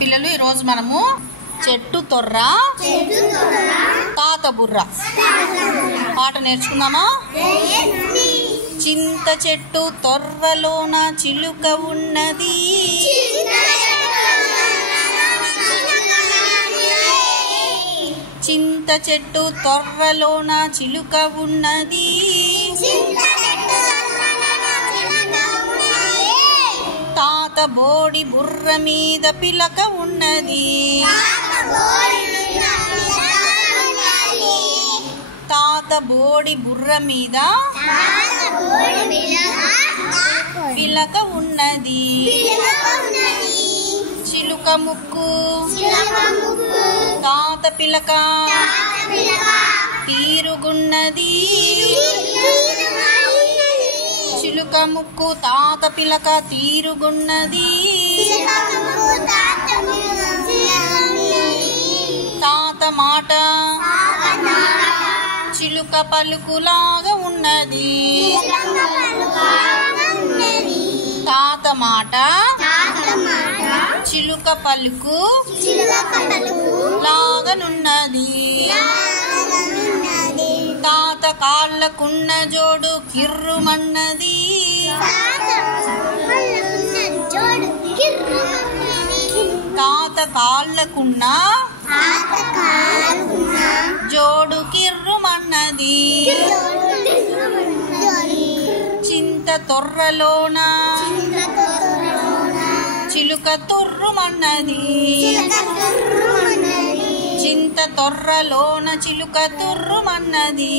పిల్లలు ఈరోజు మనము చెట్టు తొర్ర తాత బుర్ర పాట నేర్చుకుందామా? చింత చెట్టు తొర్రలోన చిలుక ఉన్నది, చింత చెట్టు తొర్రలోన చిలుక ఉన్నది, తాత బోడి బుర్ర మీద పిలక ఉన్నది, తాత బోడి బుర్ర మీద పిలక ఉన్నది, చిలుక ముక్కు తాత పిలక తీరుగున్నది, చిలుక ముక్కు తాత పిలక తీరుగున్నది, తాత మాట చిలుక పలుకులాగా ఉన్నది, తాత మాట చిలుక పలుకు లాగనున్నది, తాత కాళ్ళకున్న జోడు కిర్రుమన్నది, తాత కాళ్ళకున్న జోడు కిర్రుమన్నది, చింత తొర్రలోన చిలుక తుర్రుమన్నది, చింత తొర్రలోన చిలుక తుర్రుమన్నది.